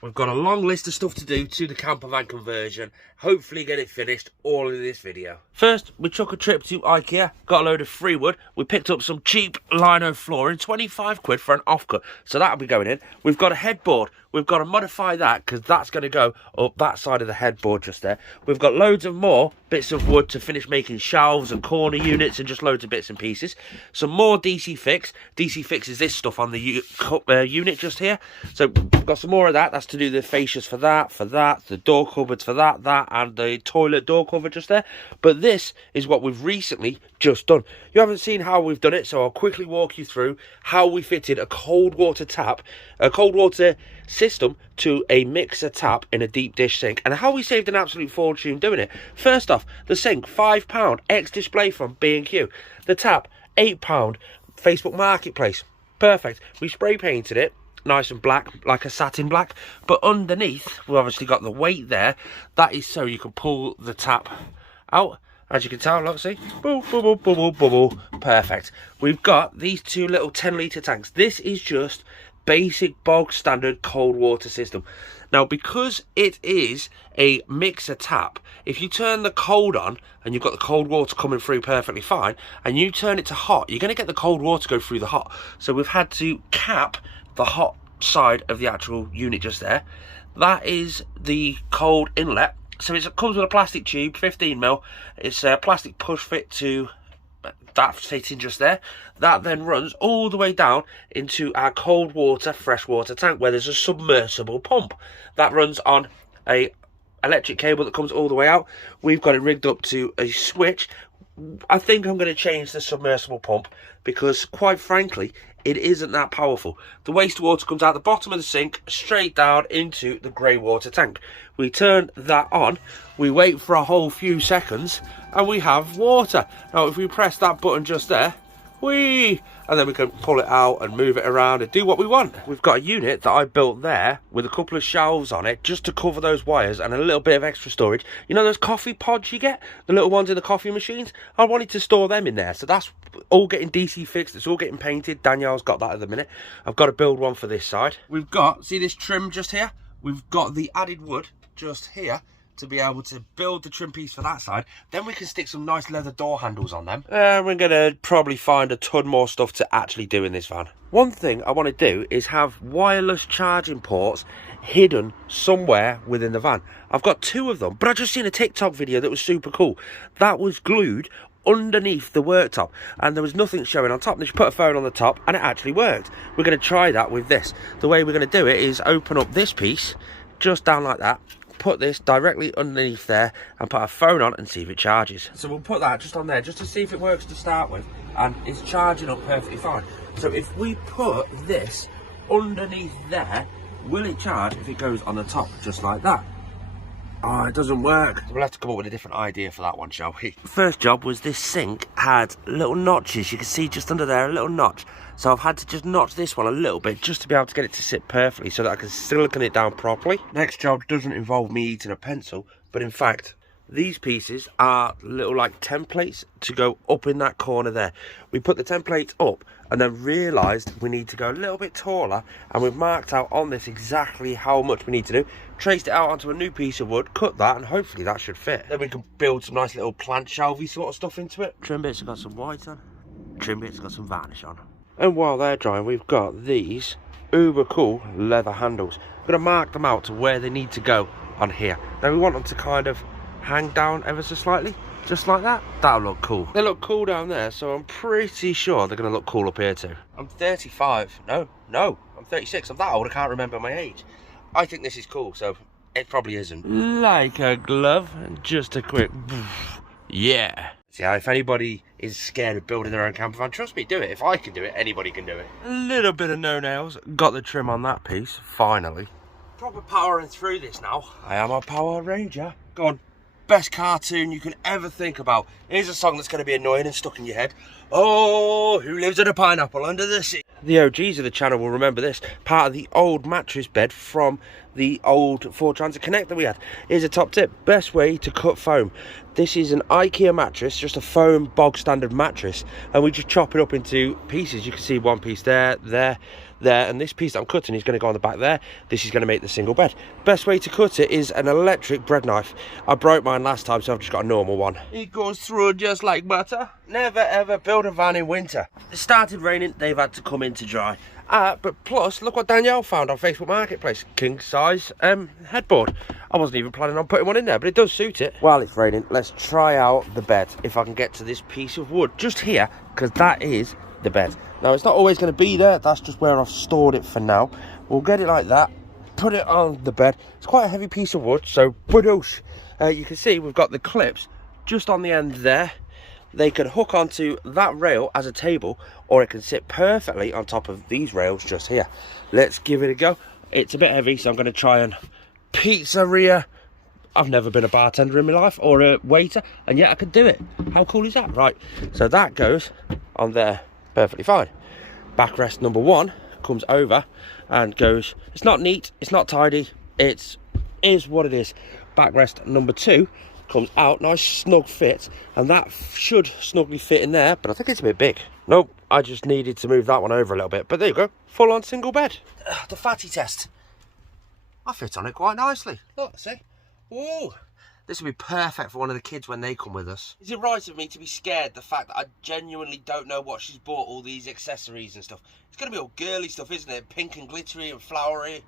We've got a long list of stuff to do to the campervan conversion. Hopefully get it finished all in this video. First, we took a trip to IKEA, got a load of free wood. We picked up some cheap lino flooring, 25 quid for an offcut. So that'll be going in. We've got a headboard. We've got to modify that because that's going to go up that side of the headboard just there. We've got loads of more bits of wood to finish making shelves and corner units and just loads of bits and pieces. Some more DC fix. DC fix is this stuff on the unit just here. So we've got some more of that. That's to do the fascias for that, the door cupboards for that, and the toilet door cover just there. But this is what we've recently just done. You haven't seen how we've done it, so I'll quickly walk you through how we fitted a cold water tap, a cold water system to a mixer tap in a deep dish sink, and how we saved an absolute fortune doing it. First off, the sink, £5, ex-display from B&Q. The tap, £8, Facebook Marketplace. Perfect. We spray painted it nice and black, like a satin black, but underneath we've obviously got the weight there. That is so you can pull the tap out. As you can tell, look, see? Boo, boo, boo, boo, boo, boo, boo. Perfect. We've got these two little 10-litre tanks. This is just basic bog standard cold water system. Now, because it is a mixer tap, if you turn the cold on and you've got the cold water coming through perfectly fine, and you turn it to hot, you're going to get the cold water go through the hot. So we've had to cap the hot side of the actual unit just there. That is the cold inlet. So it comes with a plastic tube, 15mm. It's a plastic push fit to that fitting just there. That then runs all the way down into our cold water freshwater tank, where there's a submersible pump that runs on a electric cable that comes all the way out. We've got it rigged up to a switch. I think I'm going to change the submersible pump because, quite frankly, it isn't that powerful. The wastewater comes out the bottom of the sink straight down into the grey water tank. We turn that on, we wait for a whole few seconds, and we have water. Now, if we press that button just there, whee, and then we can pull it out and move it around and do what we want. We've got a unit that I built there with a couple of shelves on it just to cover those wires and a little bit of extra storage. You know those coffee pods you get? The little ones in the coffee machines? I wanted to store them in there, so that's all getting DC fixed. It's all getting painted. Danielle's got that at the minute. I've got to build one for this side. We've got, see this trim just here? We've got the added wood just here to be able to build the trim piece for that side. Then we can stick some nice leather door handles on them. We're going to probably find a ton more stuff to actually do in this van. One thing I want to do is have wireless charging ports hidden somewhere within the van. I've got 2 of them, but I just seen a TikTok video that was super cool. That was glued underneath the worktop, and there was nothing showing on top. And you put a phone on the top and it actually worked. We're going to try that with this. The way we're going to do it is open up this piece just down like that, put this directly underneath there and put our phone on and see if it charges. So we'll put that just on there just to see if it works to start with, and it's charging up perfectly fine. So if we put this underneath there, will it charge if it goes on the top just like that? Oh, it doesn't work. We'll have to come up with a different idea for that one, shall we? First job was this sink had little notches. You can see just under there a little notch. So I've had to just notch this one a little bit just to be able to get it to sit perfectly so that I can silicone it down properly. Next job doesn't involve me eating a pencil, but in fact, these pieces are little like templates to go up in that corner there. We put the templates up and then realised we need to go a little bit taller, and we've marked out on this exactly how much we need to do. Traced it out onto a new piece of wood, cut that, and hopefully that should fit. Then we can build some nice little plant shelvy sort of stuff into it. Trim bits have got some white on, trim bits have got some varnish on. And while they're drying, we've got these uber cool leather handles. We're going to mark them out to where they need to go on here. Now we want them to kind of hang down ever so slightly, just like that. That'll look cool. They look cool down there, so I'm pretty sure they're going to look cool up here too. I'm 35. No, I'm 36. I'm that old, I can't remember my age. I think this is cool, so it probably isn't. Like a glove, just a quick yeah. See, if anybody is scared of building their own camper van, trust me, do it. If I can do it, anybody can do it. A little bit of no nails. Got the trim on that piece, finally. Proper powering through this now. I am a Power Ranger. Go on. Best cartoon you can ever think about. Here's a song that's going to be annoying and stuck in your head. Oh, who lives in a pineapple under the sea? The OGs of the channel will remember this. Part of the old mattress bed from the old Ford Transit Connect that we had. Here's a top tip. Best way to cut foam. This is an IKEA mattress, just a foam bog standard mattress. And we just chop it up into pieces. You can see one piece there, there. there, and this piece that I'm cutting is going to go on the back there. This is going to make the single bed. Best way to cut it is an electric bread knife. I broke mine last time, so I've just got a normal one. It goes through just like butter. Never ever build a van in winter. It started raining, they've had to come in to dry. But plus, look what Danielle found on Facebook Marketplace. King size headboard. I wasn't even planning on putting one in there, but it does suit it. While it's raining, let's try out the bed. If I can get to this piece of wood just here, because that is the bed. Now, it's not always going to be there. That's just where I've stored it for now. We'll get it like that, put it on the bed. It's quite a heavy piece of wood, so badoosh. You can see we've got the clips just on the end there. They can hook onto that rail as a table, or it can sit perfectly on top of these rails just here. Let's give it a go. It's a bit heavy, so I'm going to try and pizzeria. I've never been a bartender in my life, or a waiter, and yet I can do it. How cool is that? Right, so that goes on there perfectly fine. Backrest number 1 comes over and goes. It's not neat, it's not tidy, it is what it is. Backrest number 2 comes out, nice snug fit, and that should snugly fit in there, but I think it's a bit big. Nope, I just needed to move that one over a little bit, but there you go, full on single bed. The fatty test. I fit on it quite nicely. Look, see? Whoa, this would be perfect for one of the kids when they come with us. Is it right of me to be scared the fact that I genuinely don't know what she's bought all these accessories and stuff? It's going to be all girly stuff, isn't it? Pink and glittery and flowery.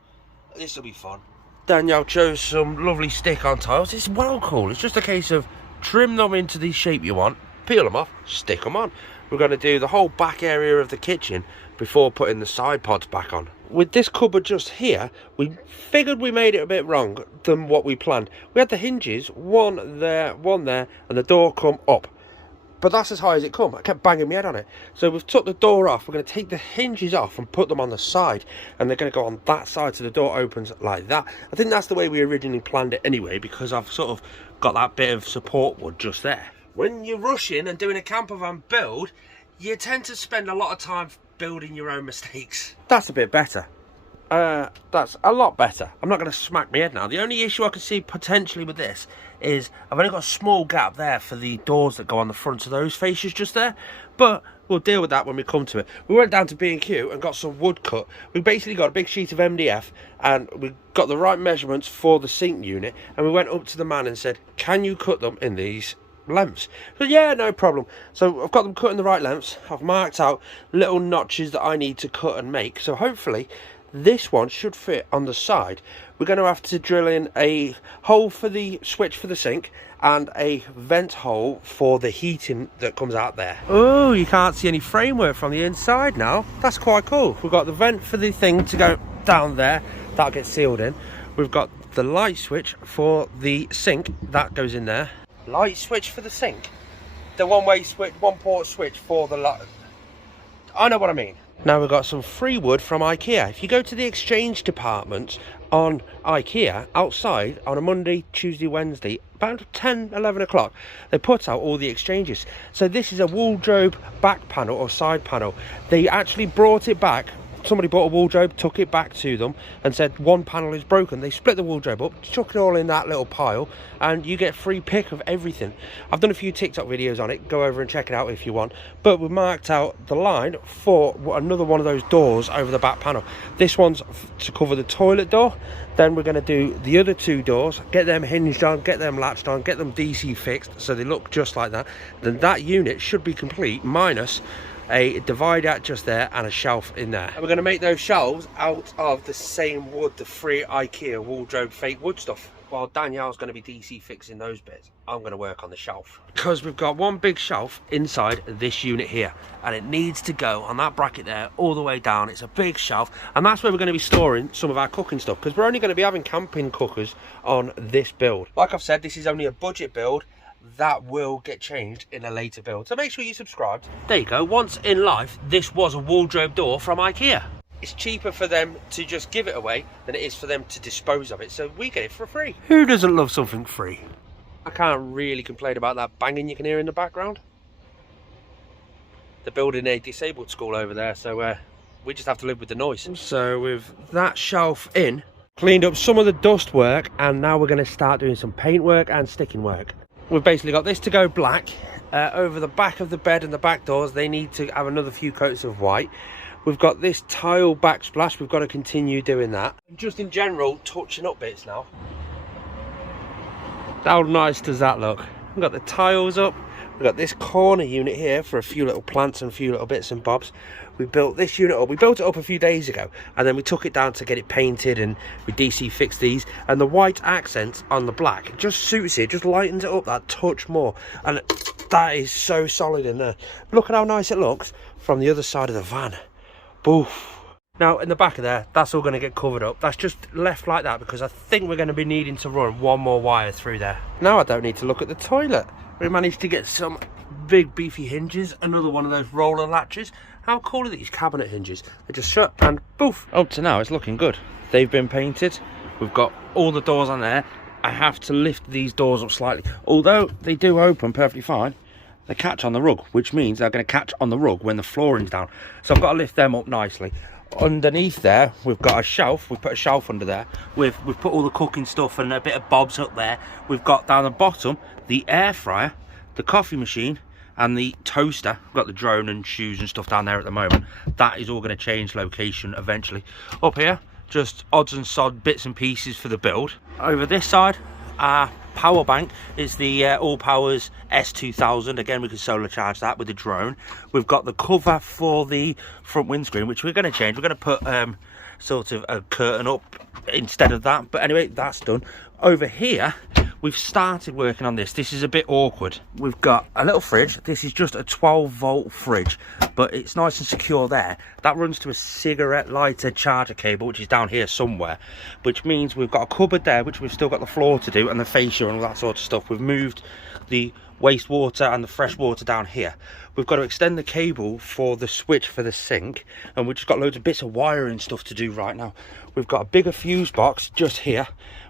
This will be fun. Danielle chose some lovely stick-on tiles. It's well cool. It's just a case of trim them into the shape you want, peel them off, stick them on. We're going to do the whole back area of the kitchen before putting the side pods back on. With this cupboard just here, we figured we made it a bit wrong than what we planned. We had the hinges, one there, and the door come up. But that's as high as it come. I kept banging my head on it. So we've took the door off. We're going to take the hinges off and put them on the side. And they're going to go on that side so the door opens like that. I think that's the way we originally planned it anyway, because I've sort of got that bit of support wood just there. When you're rushing and doing a campervan build, you tend to spend a lot of time building your own mistakes. That's a bit better. That's a lot better. I'm not going to smack my head now. The only issue I can see potentially with this is I've only got a small gap there for the doors that go on the front of those fascias just there, but we'll deal with that when we come to it. We went down to B&Q and got some wood cut. We basically got a big sheet of MDF and we got the right measurements for the sink unit, and we went up to the man and said, can you cut them in these lengths? So yeah, no problem. So I've got them cut in the right lengths. I've marked out little notches that I need to cut and make, so hopefully this one should fit on the side. We're going to have to drill in a hole for the switch for the sink and a vent hole for the heating that comes out there. Oh, you can't see any framework from the inside now. That's quite cool. We've got the vent for the thing to go down there. That'll get sealed in. We've got the light switch for the sink. That goes in there. Light switch for the sink? The one-way switch, one-port switch for the light. I know what I mean. Now we've got some free wood from IKEA. If you go to the exchange department on IKEA, outside on a Monday, Tuesday, Wednesday, about 10, 11 o'clock, they put out all the exchanges. So this is a wardrobe back panel or side panel. They actually brought it back. Somebody bought a wardrobe, took it back to them and said one panel is broken. They split the wardrobe up, chuck it all in that little pile, and you get free pick of everything. I've done a few TikTok videos on it. Go over and check it out if you want. But we've marked out the line for another one of those doors over the back panel. This one's to cover the toilet door. Then we're going to do the other two doors, get them hinged on, get them latched on, get them DC fixed so they look just like that. Then that unit should be complete minus a divider just there and a shelf in there. And we're going to make those shelves out of the same wood, the free IKEA wardrobe fake wood stuff. While Danielle's going to be DC fixing those bits, I'm going to work on the shelf. Because we've got one big shelf inside this unit here, and it needs to go on that bracket there all the way down. It's a big shelf, and that's where we're going to be storing some of our cooking stuff, because we're only going to be having camping cookers on this build. Like I've said, this is only a budget build. That will get changed in a later build, so make sure you subscribe. There you go. Once in life, this was a wardrobe door from IKEA. It's cheaper for them to just give it away than it is for them to dispose of it, so we get it for free. Who doesn't love something free? I can't really complain about that banging you can hear in the background. They're building a disabled school over there, so we just have to live with the noise. So with that shelf in, cleaned up some of the dust work, and now we're going to start doing some paint work and sticking work. We've basically got this to go black. Over the back of the bed and the back doors, they need to have another few coats of white. We've got this tile backsplash, we've got to continue doing that. And just in general, touching up bits now. How nice does that look? We've got the tiles up, we've got this corner unit here for a few little plants and a few little bits and bobs. We built this unit up, we built it up a few days ago, and then we took it down to get it painted, and we DC fixed these, and the white accents on the black just suits it, just lightens it up that touch more, and that is so solid in there. Look at how nice it looks from the other side of the van. Boof. Now in the back of there, that's all going to get covered up. That's just left like that because I think we're going to be needing to run one more wire through there. Now I don't need to look at the toilet. We managed to get some big beefy hinges, another one of those roller latches. How cool are these cabinet hinges? They just shut and boof. Up to now it's looking good. They've been painted. We've got all the doors on there. I have to lift these doors up slightly. Although they do open perfectly fine, they catch on the rug, which means they're going to catch on the rug when the flooring's down. So I've got to lift them up nicely. Underneath there, we've got a shelf. We've put a shelf under there. We've put all the cooking stuff and a bit of bobs up there. We've got down the bottom the air fryer, the coffee machine, and the toaster. We've got the drone and shoes and stuff down there at the moment. That is all going to change location eventually. Up here, just odds and sod bits and pieces for the build. Over this side, our power bank is the All Powers S2000. Again, we can solar charge that with the drone. We've got the cover for the front windscreen, which we're going to change. We're going to put sort of a curtain up instead of that. But anyway, that's done. Over here, we've started working on this. This is a bit awkward. We've got a little fridge. This is just a 12-volt fridge, but it's nice and secure there. That runs to a cigarette lighter charger cable, which is down here somewhere, which means we've got a cupboard there, which we've still got the floor to do, and the fascia and all that sort of stuff. We've moved the wastewater and the fresh water down here. We've got to extend the cable for the switch for the sink, and we've just got loads of bits of wiring stuff to do right now. We've got a bigger fuse box just here.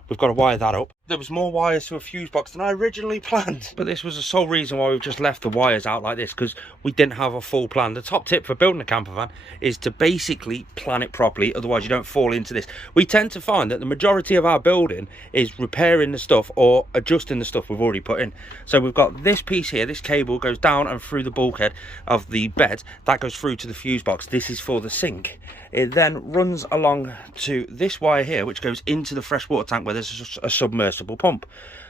We've got to wire that up. There was more wires to a fuse box than I originally planned, but this was the sole reason why we've just left the wires out like this, because we didn't have a full plan. The top tip for building a camper van is to basically plan it properly, otherwise you don't fall into this. We tend to find that the majority of our building is repairing the stuff or adjusting the stuff we've already put in. So we've got this piece here, this cable goes down and through the bulkhead of the bed, that goes through to the fuse box. This is for the sink. It then runs along to this wire here, which goes into the freshwater tank where there's a submersible pump.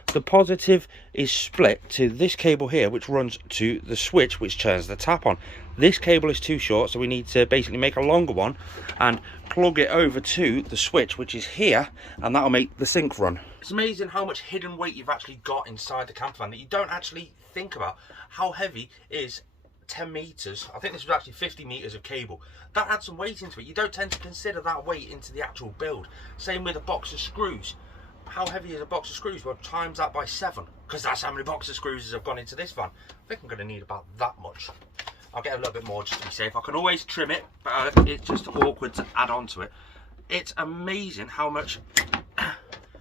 The positive is split to this cable here, which runs to the switch, which turns the tap on. This cable is too short, so we need to basically make a longer one and plug it over to the switch, which is here, and that'll make the sink run. It's amazing how much hidden weight you've actually got inside the camper van that you don't actually think about. How heavy is 10 meters? I think this was actually 50 meters of cable. That adds some weight into it. You don't tend to consider that weight into the actual build. Same with a box of screws. How heavy is a box of screws? Well, times that by 7, because that's how many box of screws have gone into this van. I think I'm going to need about that much. I'll get a little bit more just to be safe. I can always trim it, but it's just awkward to add on to it. It's amazing how much,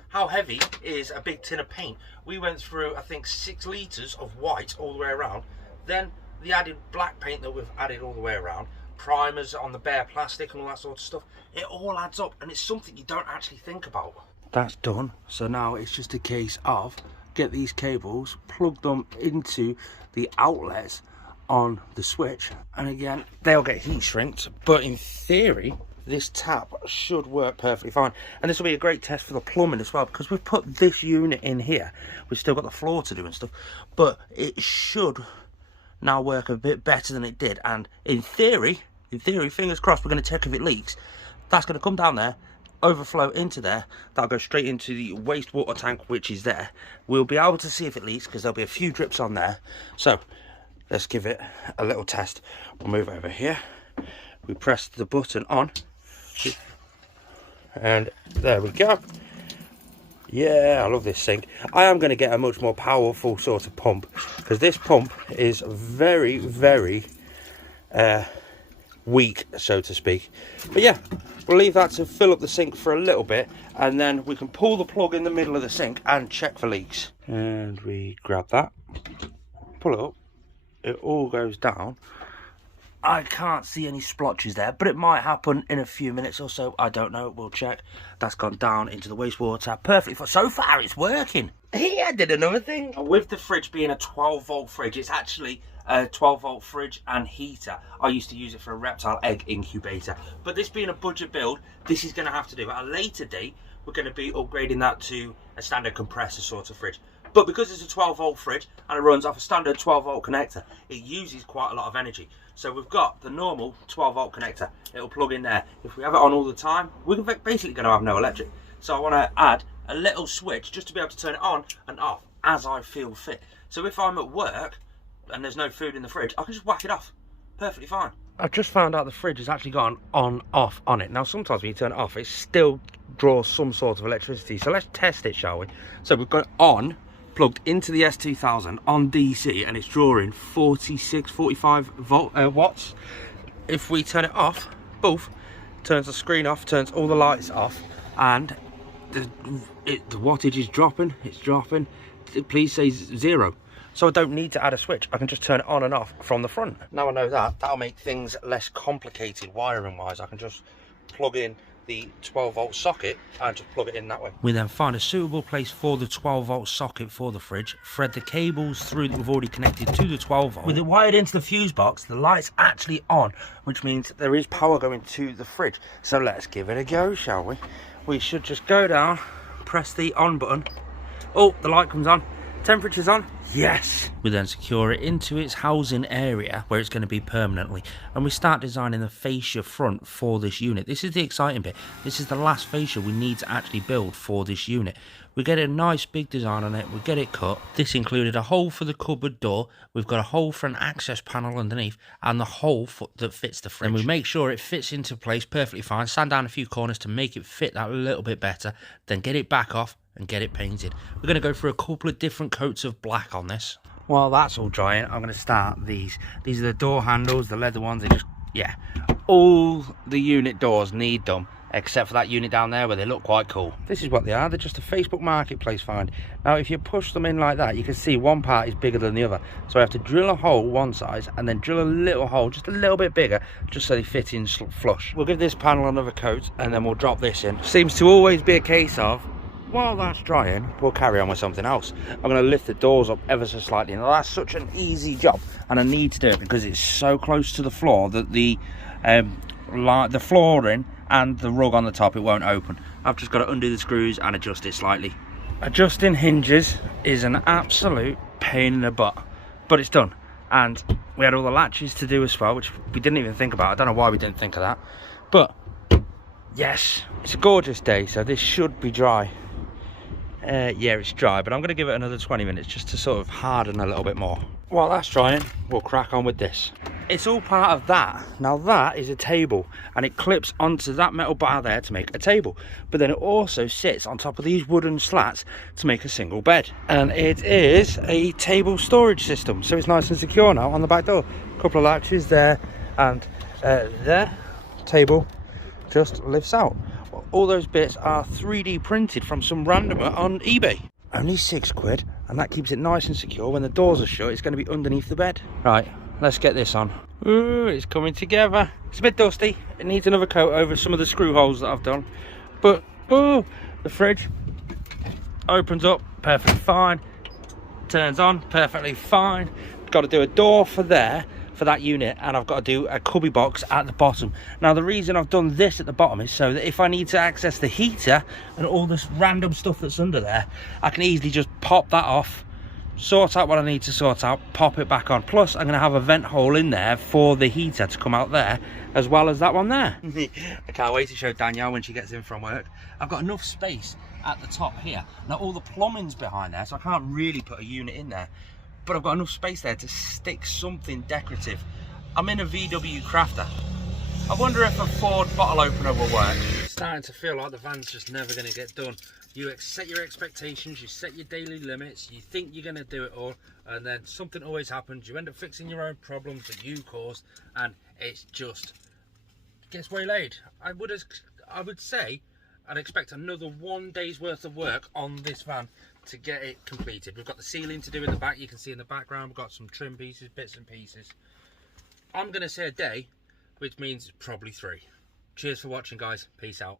how heavy is a big tin of paint. We went through, I think, 6 litres of white all the way around. Then the added black paint that we've added all the way around, primers on the bare plastic and all that sort of stuff. It all adds up, and it's something you don't actually think about. That's done. So now it's just a case of get these cables, plug them into the outlets on the switch, and again they'll get heat shrinked, but in theory this tap should work perfectly fine. And this will be a great test for the plumbing as well, because we've put this unit in here. We've still got the floor to do and stuff, but it should now work a bit better than it did. And in theory, fingers crossed, we're going to check if it leaks. That's going to come down there, overflow into there, that'll go straight into the wastewater tank, which is there. We'll be able to see if it leaks because there'll be a few drips on there. So let's give it a little test. We'll move over here, we press the button on, and there we go. Yeah, I love this sink. I am going to get a much more powerful sort of pump, because this pump is very, very weak, so to speak. But yeah, we'll leave that to fill up the sink for a little bit, and then we can pull the plug in the middle of the sink and check for leaks. And we grab that, pull it up, it all goes down, I can't see any splotches there, but it might happen in a few minutes or so. I don't know. We'll check. That's gone down into the wastewater. Perfectly. So far, it's working. I did another thing. With the fridge being a 12-volt fridge, it's actually a 12-volt fridge and heater. I used to use it for a reptile egg incubator. But this being a budget build, this is going to have to do. At a later date, we're going to be upgrading that to a standard compressor sort of fridge. But because it's a 12-volt fridge and it runs off a standard 12-volt connector, it uses quite a lot of energy. So we've got the normal 12-volt connector. It'll plug in there. If we have it on all the time, we're basically going to have no electric. So I want to add a little switch just to be able to turn it on and off as I feel fit. So if I'm at work and there's no food in the fridge, I can just whack it off. Perfectly fine. I've just found out the fridge has actually got an on-off on it. Now sometimes when you turn it off, it still draws some sort of electricity. So let's test it, shall we? So we've got it on, plugged into the S2000 on DC, and it's drawing 45 watts. If we turn it off, both, turns the screen off, turns all the lights off, and the wattage is dropping. It's dropping. Please say 0. So I don't need to add a switch. I can just turn it on and off from the front. Now I know that, that'll make things less complicated wiring wise. I can just plug in the 12-volt socket and just plug it in that way. We then find a suitable place for the 12-volt socket for the fridge, thread the cables through that we've already connected to the 12-volt. With it wired into the fuse box, the light's actually on, which means there is power going to the fridge. So let's give it a go, shall we? We should just go down, press the on button. Oh, the light comes on. Temperature's on. Yes. We then secure it into its housing area where it's going to be permanently, and we start designing the fascia front for this unit. This is the exciting bit. This is the last fascia we need to actually build for this unit. We get a nice big design on it, we get it cut. This included a hole for the cupboard door, we've got a hole for an access panel underneath, and the hole that fits the fridge. And we make sure it fits into place perfectly fine, sand down a few corners to make it fit that a little bit better, then get it back off and get it painted. We're going to go through a couple of different coats of black on this. While that's all drying, I'm going to start these. These are the door handles, the leather ones. They just, yeah, all the unit doors need them, except for that unit down there where they look quite cool. This is what they are. They're just a Facebook Marketplace find. Now, if you push them in like that, you can see one part is bigger than the other. So I have to drill a hole one size and then drill a little hole just a little bit bigger, just so they fit in flush. We'll give this panel another coat and then we'll drop this in. Seems to always be a case of, while that's drying, we'll carry on with something else. I'm going to lift the doors up ever so slightly. Now, that's such an easy job, and I need to do it because it's so close to the floor that the flooring and the rug on the top, it won't open. I've just got to undo the screws and adjust it slightly. Adjusting hinges is an absolute pain in the butt, but it's done. And we had all the latches to do as well, which we didn't even think about. I don't know why we didn't think of that, but yes, it's a gorgeous day, so this should be dry. Yeah, it's dry, but I'm going to give it another 20 minutes just to sort of harden a little bit more. While that's drying, we'll crack on with this. It's all part of that. Now that is a table, and it clips onto that metal bar there to make a table, but then it also sits on top of these wooden slats to make a single bed. And it is a table storage system, so it's nice and secure now on the back door. A couple of latches there, and there, table just lifts out. All those bits are 3D printed from some randomer on eBay. Only £6, and that keeps it nice and secure. When the doors are shut, it's going to be underneath the bed. Right, let's get this on. Ooh, it's coming together. It's a bit dusty. It needs another coat over some of the screw holes that I've done. But, ooh, the fridge opens up perfectly fine. Turns on perfectly fine. Got to do a door for there, for that unit, and I've got to do a cubby box at the bottom. Now, the reason I've done this at the bottom is so that if I need to access the heater and all this random stuff that's under there, I can easily just pop that off, sort out what I need to sort out, pop it back on. Plus, I'm going to have a vent hole in there for the heater to come out there, as well as that one there. I can't wait to show Danielle when she gets in from work. I've got enough space at the top here. Now, all the plumbing's behind there, so I can't really put a unit in there. But I've got enough space there to stick something decorative. I'm in a VW Crafter. I wonder if a Ford bottle opener will work. It's starting to feel like the van's just never going to get done. You set your expectations, you set your daily limits, you think you're going to do it all, and then something always happens. You end up fixing your own problems that you caused, and it's just gets waylaid. I would say I'd expect another 1 day's worth of work on this van to get it completed. We've got the ceiling to do in the back. You can see in the background we've got some trim pieces, bits and pieces. I'm going to say a day, which means probably 3. Cheers for watching, guys. Peace out.